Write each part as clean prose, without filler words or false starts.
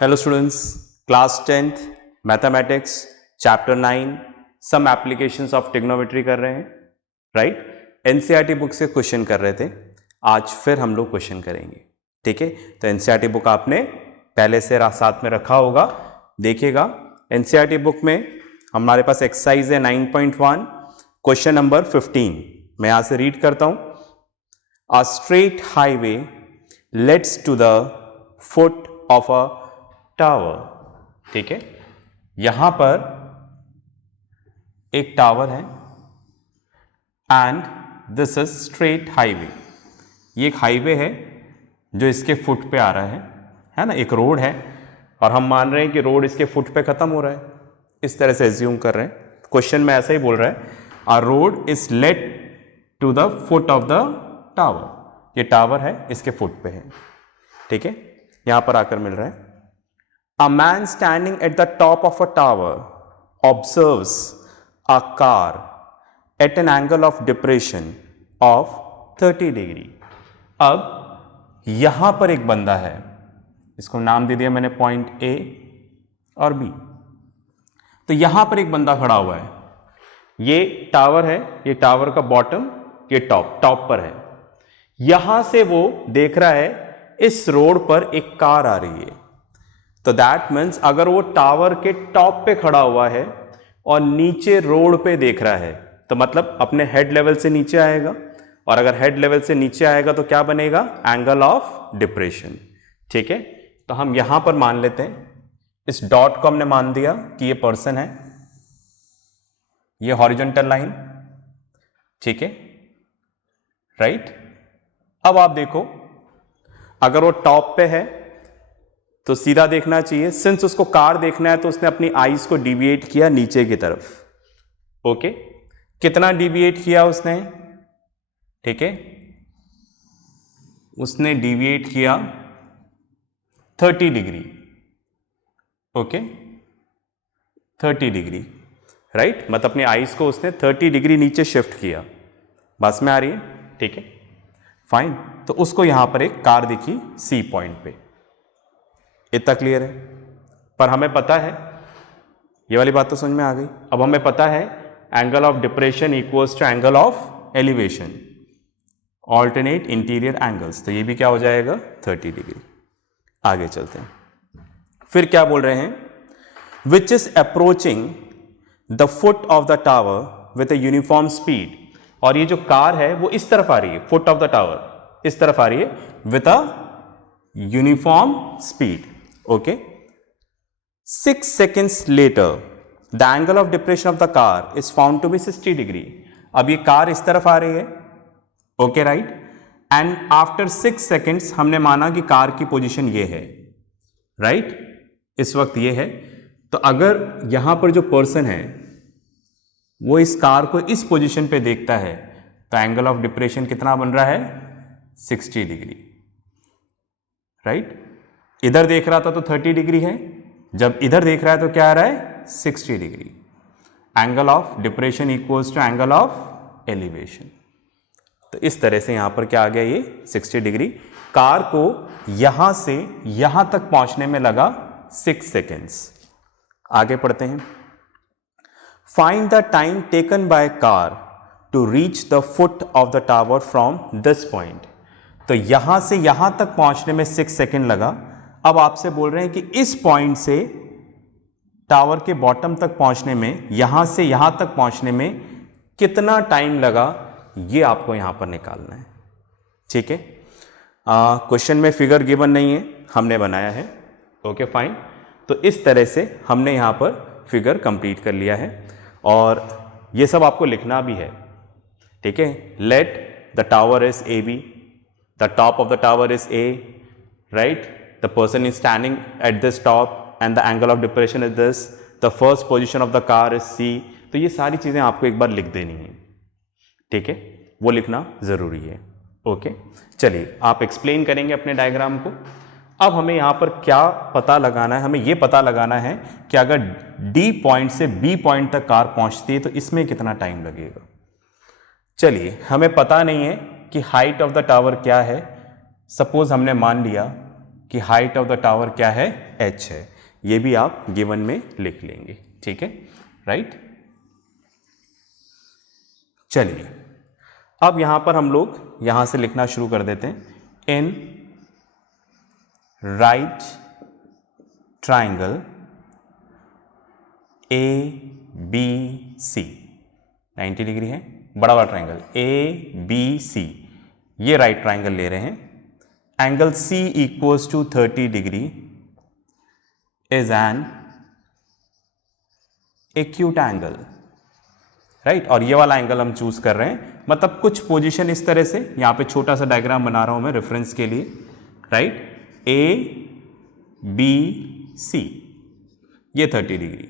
Hello students, class 10th mathematics chapter 9 some applications of trigonometry कर रहे हैं, right. NCERT book से question कर रहे थे, आज फिर हम लोग क्वेश्चन करेंगे, ठीक है। तो एनसीईआरटी बुक आपने पहले से साथ में रखा होगा, देखिएगा। एनसीईआरटी बुक में हमारे पास एक्सरसाइज है 9.1 क्वेश्चन नंबर 15। मैं यहां से रीड करता हूं। A straight highway leads to the foot of a tower, ठीक है। यहां पर एक टावर है and this is straight highway. ये एक हाईवे है जो इसके फुट पे आ रहा है ना, एक रोड है और हम मान रहे हैं कि रोड इसके फुट पे खत्म हो रहा है, इस तरह से एज्यूम कर रहे हैं। क्वेश्चन में ऐसा ही बोल रहा है, a road is led to the foot of the tower. ये टावर है, इसके फुट पे है, ठीक है। यहां पर आकर मिल रहा है, a man standing at the top of a tower observes a car eight an angle of depression of 30 degree. अब यहां पर एक बंदा है, इसको नाम दे दिया मैंने पॉइंट ए और बी। तो यहां पर एक बंदा खड़ा हुआ है, ये टावर है, ये टावर का बॉटम, ये टॉप पर है। यहां से वो देख रहा है इस रोड पर एक कार आ रही है, तो दैट मीन्स अगर वो टावर के टॉप पे खड़ा हुआ है और नीचे रोड पे देख रहा है, तो मतलब अपने हेड लेवल से नीचे आएगा, और अगर हेड लेवल से नीचे आएगा तो क्या बनेगा, एंगल ऑफ डिप्रेशन, ठीक है। तो हम यहां पर मान लेते हैं, इस डॉट को हमने मान दिया कि ये पर्सन है, ये हॉरिजॉन्टल लाइन, ठीक है, राइट। अब आप देखो, अगर वो टॉप पे है तो सीधा देखना चाहिए, सिंस उसको कार देखना है तो उसने अपनी आईज को डिविएट किया नीचे की तरफ, ओके। कितना डिविएट किया उसने, ठीक है, उसने डिविएट किया 30 डिग्री, ओके, 30 डिग्री, राइट। मतलब अपनी आईज को उसने 30 डिग्री नीचे शिफ्ट किया। बस में आ रही है, ठीक है, फाइन। तो उसको यहां पर एक कार दिखी सी पॉइंट पे, इतना क्लियर है। पर हमें पता है, ये वाली बात तो समझ में आ गई। अब हमें पता है angle of depression equals to angle of elevation, alternate interior angles, तो ये भी क्या हो जाएगा 30 डिग्री। आगे चलते हैं, फिर क्या बोल रहे हैं, which is approaching the foot of the tower with a uniform speed. और ये जो कार है वो इस तरफ आ रही है, फुट ऑफ द टावर इस तरफ आ रही है with a uniform speed, okay. 6 seconds later the angle of depression of the car is found to be 60 degree. अब ये कार इस तरफ आ रही है, okay, right. And after 6 seconds हमने माना कि कार की पोजीशन ये है, राइट, इस वक्त ये है। तो अगर यहां पर जो पर्सन है वो इस कार को इस पोजीशन पे देखता है, तो एंगल ऑफ डिप्रेशन कितना बन रहा है, 60 डिग्री, राइट। इधर देख रहा था तो 30 डिग्री है, जब इधर देख रहा है तो क्या आ रहा है, 60 degree. Angle of depression equals to angle of elevation. तो इस तरह से यहां पर क्या आ गया, ये 60 डिग्री। कार को यहां से यहां तक पहुंचने में लगा 6 सेकेंड्स। आगे पढ़ते हैं, find the time taken by car to reach the foot of the tower from this point. तो यहां से यहां तक पहुंचने में 6 सेकेंड लगा। अब आपसे बोल रहे हैं कि इस पॉइंट से टावर के बॉटम तक पहुंचने में, यहां से यहां तक पहुंचने में कितना टाइम लगा, ये आपको यहां पर निकालना है, ठीक है। क्वेश्चन में फिगर गिवन नहीं है, हमने बनाया है, ओके, फाइन। तो इस तरह से हमने यहां पर फिगर कंप्लीट कर लिया है और ये सब आपको लिखना भी है, ठीक है। Let the tower is A B, the top of the tower is A, right? The person is standing at this top and the angle of depression is this. The first position of the car is C. तो ये सारी चीज़ें आपको एक बार लिख देनी है, ठीक है, वो लिखना ज़रूरी है, ओके। चलिए आप एक्सप्लेन करेंगे अपने डायग्राम को। अब हमें यहाँ पर क्या पता लगाना है, हमें ये पता लगाना है कि अगर D पॉइंट से B पॉइंट तक कार पहुँचती है तो इसमें कितना टाइम लगेगा। चलिए, हमें पता नहीं है कि हाइट ऑफ द टावर क्या है। सपोज हमने मान लिया कि हाइट ऑफ द टावर क्या है, h है। ये भी आप गिवन में लिख लेंगे, ठीक है, राइट। चलिए अब यहां पर हम लोग यहां से लिखना शुरू कर देते हैं। In right triangle A B C, 90 degree है, बड़ा वाला ट्राइंगल ए बी सी, ये राइट ट्राइंगल ले रहे हैं। Angle C equals to 30 degree is an acute angle, right. और ये वाला एंगल हम चूज कर रहे हैं, मतलब कुछ पोजीशन इस तरह से, यहां पे छोटा सा डायग्राम बना रहा हूं मैं रेफरेंस के लिए, राइट। ए बी सी, ये 30 डिग्री,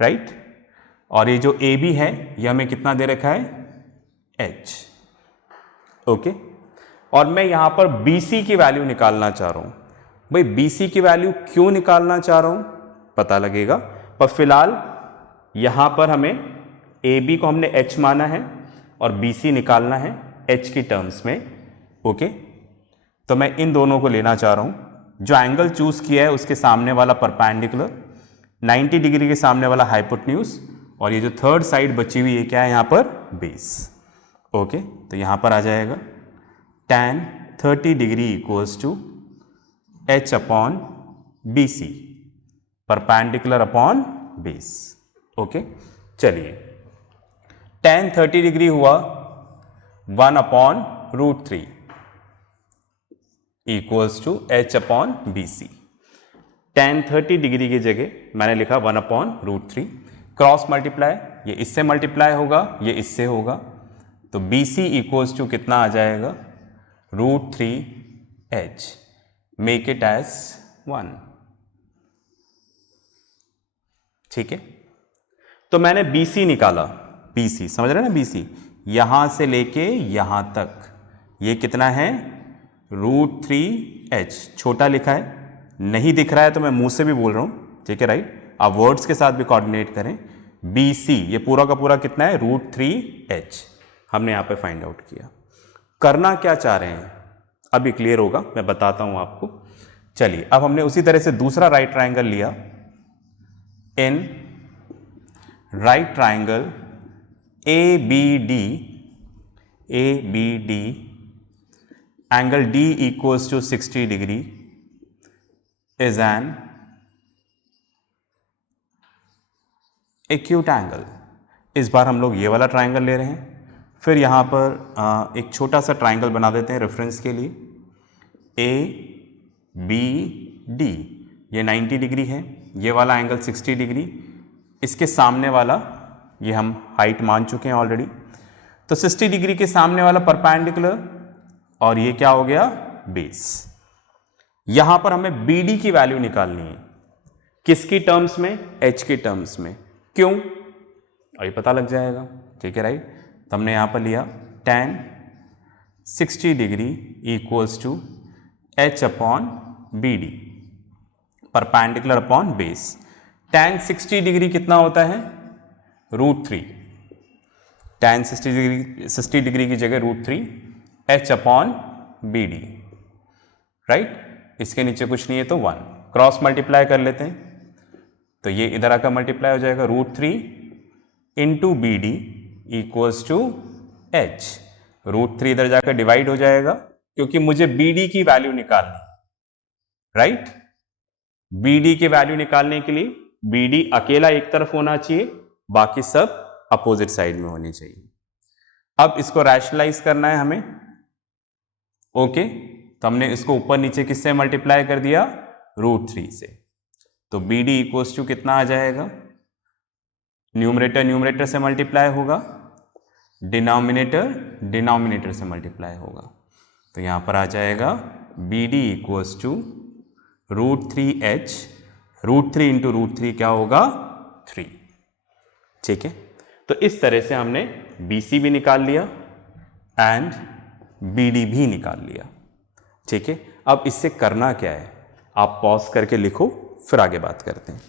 राइट। और ये जो ए बी है ये हमें कितना दे रखा है, h, ओके। और मैं यहां पर BC की वैल्यू निकालना चाह रहा हूं। भाई BC की वैल्यू क्यों निकालना चाह रहा हूं पता लगेगा, पर फिलहाल यहां पर हमें AB को हमने h माना है और BC निकालना है h की टर्म्स में, ओके। तो मैं इन दोनों को लेना चाह रहा हूं। जो एंगल चूज किया है उसके सामने वाला परपेंडिकुलर, 90 डिग्री के सामने वाला हाइपोटेन्यूज, और ये जो थर्ड साइड बची हुई है क्या है यहां पर, बेस, ओके। तो यहां पर आ जाएगा tan 30 degree equals to h upon B C, perpendicular upon base, okay. चलिए tan 30 डिग्री हुआ 1 upon √3 equals to h upon B C. tan 30 degree की जगह मैंने लिखा 1 अपॉन √3, क्रॉस मल्टीप्लाई, ये इससे मल्टीप्लाई होगा, ये इससे होगा, तो बी सी इक्वल्स टू कितना आ जाएगा, √3h, मेक इट एज 1, ठीक है। तो मैंने BC निकाला, BC समझ रहे हैं ना, BC यहां से लेके यहां तक, ये कितना है, √3h, छोटा लिखा है, नहीं दिख रहा है तो मैं मुंह से भी बोल रहा हूं, ठीक है, राइट। आप वर्ड्स के साथ भी कोऑर्डिनेट करें। BC ये पूरा का पूरा कितना है, √3h, हमने यहां पे फाइंड आउट किया। करना क्या चाह रहे हैं अभी क्लियर होगा, मैं बताता हूं आपको। चलिए अब हमने उसी तरह से दूसरा राइट ट्राइंगल लिया। In right triangle A B D angle D equals to 60 degree is an acute angle. इस बार हम लोग ये वाला ट्राइंगल ले रहे हैं। फिर यहाँ पर एक छोटा सा ट्राइंगल बना देते हैं रेफरेंस के लिए। ABD ये 90 डिग्री है, ये वाला एंगल 60 डिग्री, इसके सामने वाला ये हम हाइट मान चुके हैं ऑलरेडी, तो 60 डिग्री के सामने वाला परपेंडिकुलर, और ये क्या हो गया, बेस। यहां पर हमें BD की वैल्यू निकालनी है, किसकी टर्म्स में, h की टर्म्स में। क्यों, अभी पता लग जाएगा, ठीक है, राइट। तो हमने यहां पर लिया tan 60 degree equals to h upon BD, perpendicular upon base. tan 60 degree कितना होता है, √3, tan 60 डिग्री की जगह √3, h अपॉन BD, राइट। इसके नीचे कुछ नहीं है तो 1, क्रॉस मल्टीप्लाई कर लेते हैं, तो ये इधर आकर मल्टीप्लाई हो जाएगा, √3 into BD equals to h, √3 इधर जाकर डिवाइड हो जाएगा, क्योंकि मुझे BD की वैल्यू निकालनी, राइट। BD की वैल्यू निकालने के लिए BD अकेला एक तरफ होना चाहिए, बाकी सब अपोजिट साइड में होनी चाहिए। अब इसको रैशनलाइज करना है हमें, ओके। तो हमने इसको ऊपर नीचे किससे मल्टीप्लाई कर दिया, √3 से, तो BD इक्वल्स टू कितना आ जाएगा, न्यूमरेटर न्यूमरेटर से मल्टीप्लाई होगा, डिनोमिनेटर से मल्टीप्लाई होगा, तो यहां पर आ जाएगा BD equals to √3h, √3 into √3 क्या होगा, 3, ठीक है। तो इस तरह से हमने BC भी निकाल लिया एंड BD भी निकाल लिया, ठीक है। अब इससे करना क्या है, आप पॉज करके लिखो, फिर आगे बात करते हैं।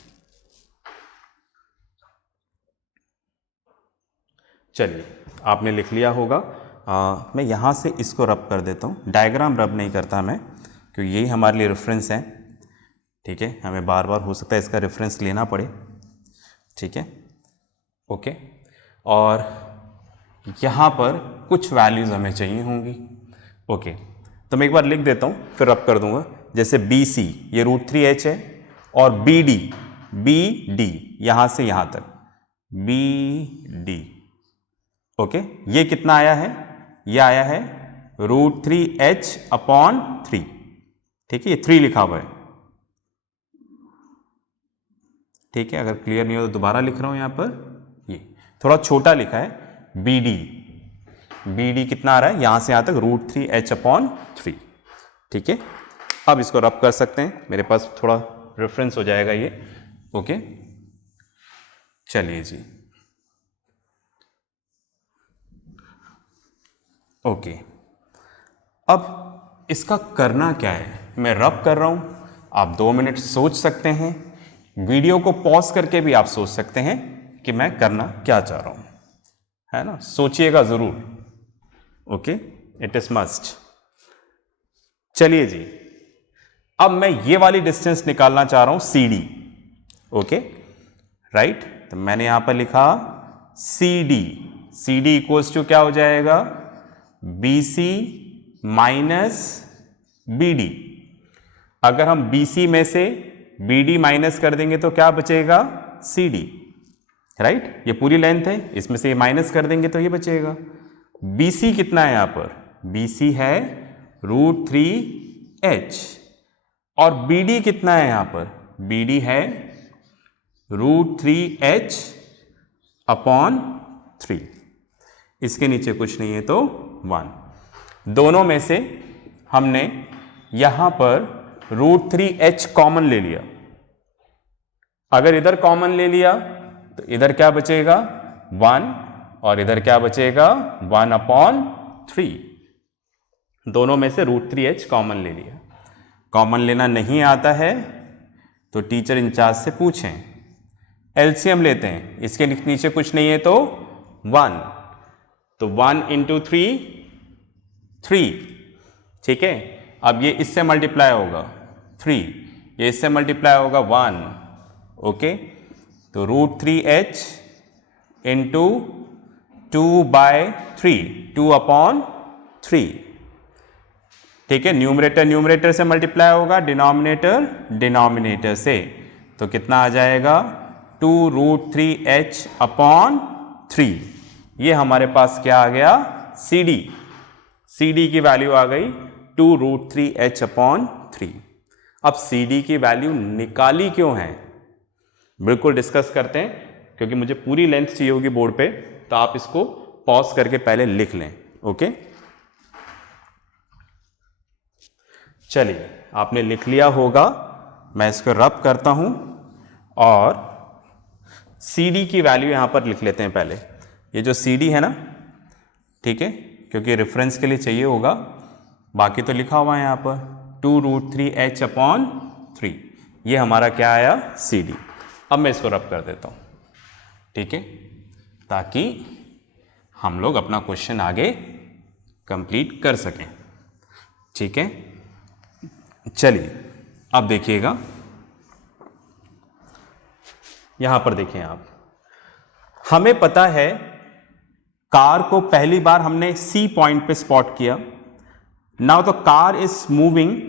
चलिए आपने लिख लिया होगा, मैं यहां से इसको रब कर देता हूं, डायग्राम रब नहीं करता मैं, क्योंकि यही हमारे लिए रेफरेंस है। ठीक है, हमें बार बार हो सकता है इसका रेफरेंस लेना पड़े। ठीक है, ओके। और यहाँ पर कुछ वैल्यूज़ हमें चाहिए होंगी। ओके, तो मैं एक बार लिख देता हूँ फिर रब कर दूंगा। जैसे BC ये √3h है और BD यहाँ से यहाँ तक BD। ओके, ये कितना आया है? ये आया है √3h/3। ठीक है, ये 3 लिखा हुआ है। ठीक है, अगर क्लियर नहीं हो तो दोबारा लिख रहा हूं यहां पर, ये थोड़ा छोटा लिखा है। BD कितना आ रहा है? यहां से यहां तक √3h/3। ठीक है, अब इसको रब कर सकते हैं, मेरे पास थोड़ा रेफरेंस हो जाएगा ये। ओके, चलिए जी। ओके, अब इसका करना क्या है? मैं रब कर रहा हूं, आप 2 मिनट सोच सकते हैं, वीडियो को पॉज करके भी आप सोच सकते हैं कि मैं करना क्या चाह रहा हूं, है ना? सोचिएगा जरूर। Okay, it is must. चलिए जी, अब मैं ये वाली डिस्टेंस निकालना चाह रहा हूं CD। ओके, राइट, तो मैंने यहां पर लिखा CD इक्वल्स टू क्या हो जाएगा? BC minus BD। अगर हम BC में से BD माइनस कर देंगे तो क्या बचेगा? CD। राइट, ये पूरी लेंथ है, इसमें से ये माइनस कर देंगे तो ये बचेगा। BC कितना है यहां पर? BC है √3h। और BD कितना है यहां पर? BD है √3h/3। इसके नीचे कुछ नहीं है तो 1। दोनों में से हमने यहां पर √3h कॉमन ले लिया। अगर इधर कॉमन ले लिया तो इधर क्या बचेगा? 1, और इधर क्या बचेगा? 1/3। दोनों में से √3h कॉमन ले लिया। कॉमन लेना नहीं आता है तो टीचर इंचार्ज से पूछें। एलसीएम लेते हैं, इसके नीचे कुछ नहीं है तो 1, तो 1 × 3। ठीक है, अब ये इससे मल्टीप्लाई होगा 3, ये इससे मल्टीप्लाई होगा 1। ओके, तो √3h × 2/3, 2/3। ठीक है, न्यूमरेटर से मल्टीप्लाई होगा, डिनोमिनेटर से, तो कितना आ जाएगा? 2 √3h/3। ये हमारे पास क्या आ गया? CD की वैल्यू आ गई 2 √3h/3। अब CD की वैल्यू निकाली क्यों है, बिल्कुल डिस्कस करते हैं, क्योंकि मुझे पूरी लेंथ चाहिए होगी बोर्ड पे, तो आप इसको पॉज करके पहले लिख लें। ओके, चलिए, आपने लिख लिया होगा, मैं इसको रब करता हूं और CD की वैल्यू यहां पर लिख लेते हैं पहले। ये जो CD है ना, ठीक है, क्योंकि रेफरेंस के लिए चाहिए होगा, बाकी तो लिखा हुआ है यहां पर 2 √3h/3। ये हमारा क्या आया? CD। अब मैं इसको रब कर देता हूं, ठीक है, ताकि हम लोग अपना क्वेश्चन आगे कंप्लीट कर सकें। ठीक है, चलिए अब देखिएगा, यहां पर देखें आप, हमें पता है कार को पहली बार हमने C पॉइंट पे स्पॉट किया। Now the car is moving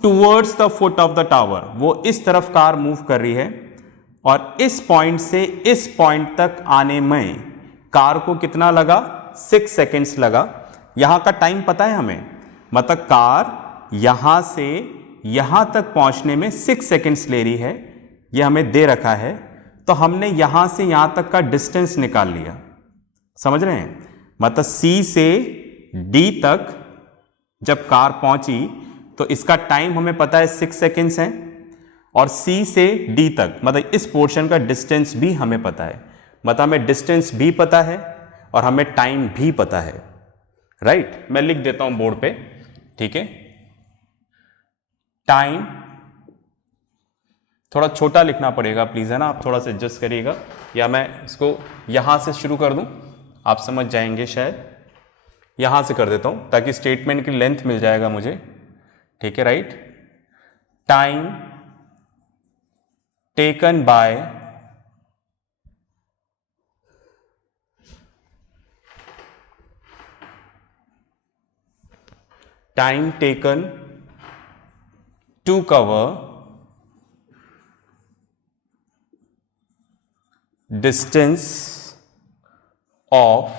towards the foot of the tower. वो इस तरफ कार मूव कर रही है और इस पॉइंट से इस पॉइंट तक आने में कार को कितना लगा? 6 सेकेंड्स लगा। यहां का टाइम पता है हमें, मतलब कार यहां से यहां तक पहुंचने में 6 सेकेंड्स ले रही है, यह हमें दे रखा है। तो हमने यहां से यहां तक का डिस्टेंस निकाल लिया, समझ रहे हैं? मतलब C से D तक जब कार पहुंची तो इसका टाइम हमें पता है 6 सेकेंड्स है, और C से D तक मतलब इस पोर्शन का डिस्टेंस भी हमें पता है। मतलब हमें डिस्टेंस भी पता है और हमें टाइम भी पता है। राइट, मैं लिख देता हूं बोर्ड पे, ठीक है। टाइम थोड़ा छोटा लिखना पड़ेगा प्लीज, है ना, आप थोड़ा सा एडजस्ट करिएगा, या मैं इसको यहां से शुरू कर दूं, आप समझ जाएंगे शायद। यहां से कर देता हूं ताकि स्टेटमेंट की लेंथ मिल जाएगा मुझे। ठीक है, right. Time taken bye to cover distance of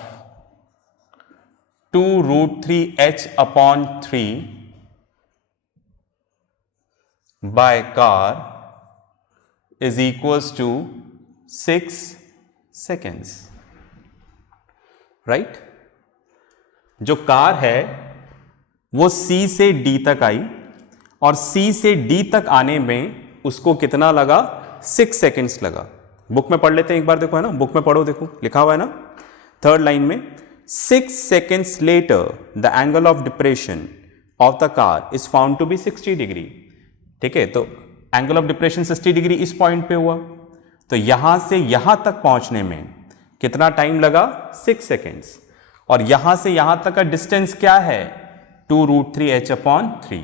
2√3h/3 by car is equals to 6 seconds, right. जो कार है वो C से D तक आई और C से D तक आने में उसको कितना लगा? 6 सेकेंड्स लगा। बुक में पढ़ लेते हैं एक बार, देखो है ना, बुक में पढ़ो, देखो लिखा हुआ है ना, 3rd लाइन में 6 seconds later the angle of depression of the car is found to be 60 degree। ठीक है, तो एंगल ऑफ डिप्रेशन 60 डिग्री इस पॉइंट पे हुआ, तो यहां से यहां तक पहुंचने में कितना टाइम लगा? 6 सेकेंड्स। और यहां से यहां तक का डिस्टेंस क्या है? 2√3h/3।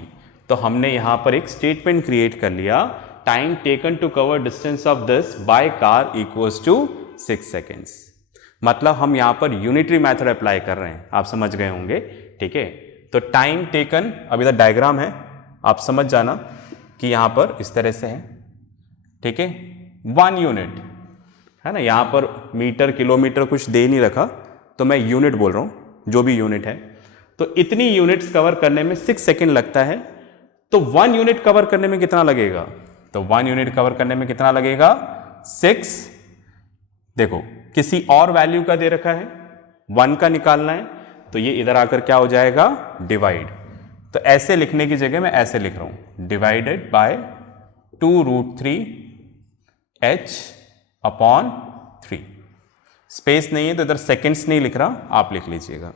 तो हमने यहां पर एक स्टेटमेंट क्रिएट कर लिया, time taken to cover distance of this by car equals to 6 seconds. मतलब हम यहां पर यूनिटरी मेथड अप्लाई कर रहे हैं, आप समझ गए होंगे। ठीक है, तो टाइम टेकन, अब इधर डायग्राम है, आप समझ जाना कि यहां पर इस तरह से है। ठीक है, 1 यूनिट है ना, यहां पर मीटर किलोमीटर कुछ दे नहीं रखा, तो मैं यूनिट बोल रहा हूं, जो भी यूनिट है। तो इतनी यूनिट्स कवर करने में 6 सेकेंड लगता है। तो 1 यूनिट कवर करने में कितना लगेगा? तो 1 यूनिट कवर करने में कितना लगेगा? 6। देखो किसी और वैल्यू का दे रखा है, 1 का निकालना है, तो ये इधर आकर क्या हो जाएगा? डिवाइड। तो ऐसे लिखने की जगह मैं ऐसे लिख रहा हूं, डिवाइडेड बाय 2√3h/3। स्पेस नहीं है तो इधर सेकेंड्स नहीं लिख रहा, आप लिख लीजिएगा।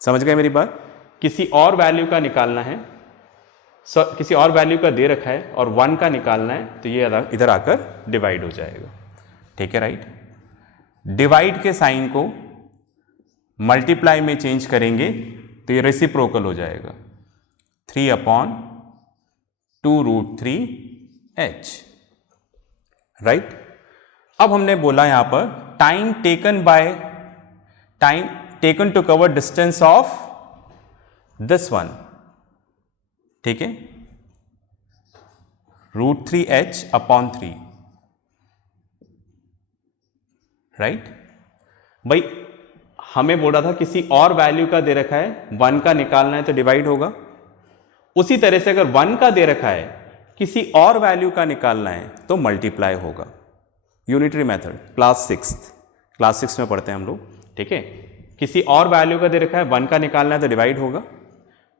समझ गए मेरी बात? किसी और वैल्यू का निकालना है, किसी और वैल्यू का दे रखा है और 1 का निकालना है, तो ये इधर आकर डिवाइड हो जाएगा। ठीक है, राइट। डिवाइड के साइन को मल्टीप्लाई में चेंज करेंगे तो ये रेसिप्रोकल हो जाएगा, 3/2√3h, राइट। अब हमने बोला यहां पर time taken to cover distance of this one. ठीक है, √3h/3, राइट। भाई हमें बोला था किसी और वैल्यू का दे रखा है, 1 का निकालना है तो डिवाइड होगा। उसी तरह से अगर 1 का दे रखा है, किसी और वैल्यू का निकालना है तो मल्टीप्लाई होगा। यूनिटरी मेथड, क्लास 6 में पढ़ते हैं हम लोग। ठीक है, किसी और वैल्यू का दे रखा है, 1 का निकालना है तो डिवाइड होगा।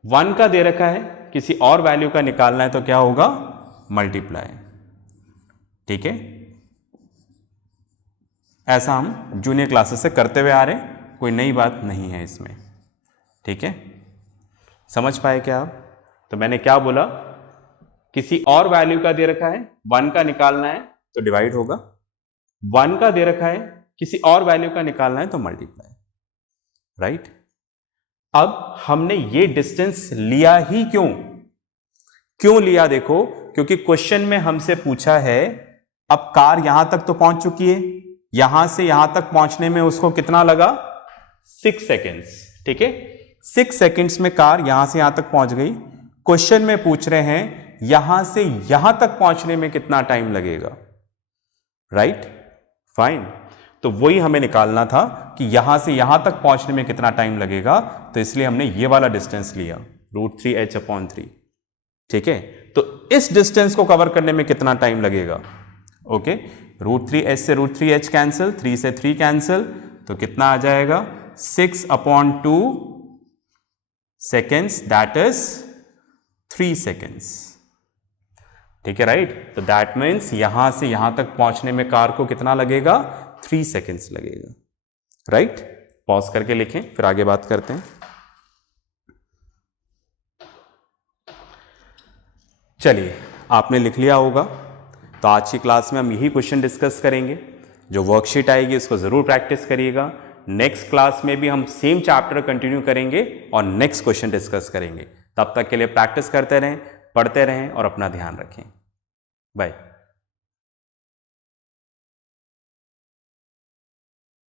1 का दे रखा है, किसी और वैल्यू का निकालना है तो क्या होगा? मल्टीप्लाई। ठीक है, ऐसा हम जूनियर क्लासेस से करते हुए आ रहे हैं, कोई नई बात नहीं है इसमें। ठीक है, समझ पाए क्या आप? तो मैंने क्या बोला, किसी और वैल्यू का दे रखा है, 1 का निकालना है तो डिवाइड होगा। 1 का दे रखा है, किसी और वैल्यू का निकालना है तो मल्टीप्लाई, राइट। अब हमने ये डिस्टेंस लिया ही क्यों लिया? देखो, क्योंकि क्वेश्चन में हमसे पूछा है, अब कार यहां तक तो पहुंच चुकी है, यहां से यहां तक पहुंचने में उसको कितना लगा? 6 सेकेंड्स। ठीक है, 6 सेकेंड्स में कार यहां से यहां तक पहुंच गई। क्वेश्चन में पूछ रहे हैं यहां से यहां तक पहुंचने में कितना टाइम लगेगा, राइट। फाइन, तो वही हमें निकालना था कि यहां से यहां तक पहुंचने में कितना टाइम लगेगा, तो इसलिए हमने ये वाला डिस्टेंस लिया, √3h/3। ठीक है, तो इस डिस्टेंस को कवर करने में कितना टाइम लगेगा? ओके, √3h से √3h कैंसिल, 3 से 3 कैंसिल, तो कितना आ जाएगा? 6/2 सेकेंड्स, दैट इज 3 सेकेंड्स। ठीक है, राइट। तो दैट मीन्स यहां से यहां तक पहुंचने में कार को कितना लगेगा? 3 सेकेंड्स लगेगा, राइट। पॉज करके लिखें, फिर आगे बात करते हैं। चलिए, आपने लिख लिया होगा, तो आज की क्लास में हम यही क्वेश्चन डिस्कस करेंगे। जो वर्कशीट आएगी उसको जरूर प्रैक्टिस करिएगा। नेक्स्ट क्लास में भी हम सेम चैप्टर कंटिन्यू करेंगे और नेक्स्ट क्वेश्चन डिस्कस करेंगे। तब तक के लिए प्रैक्टिस करते रहें, पढ़ते रहें और अपना ध्यान रखें। बाय।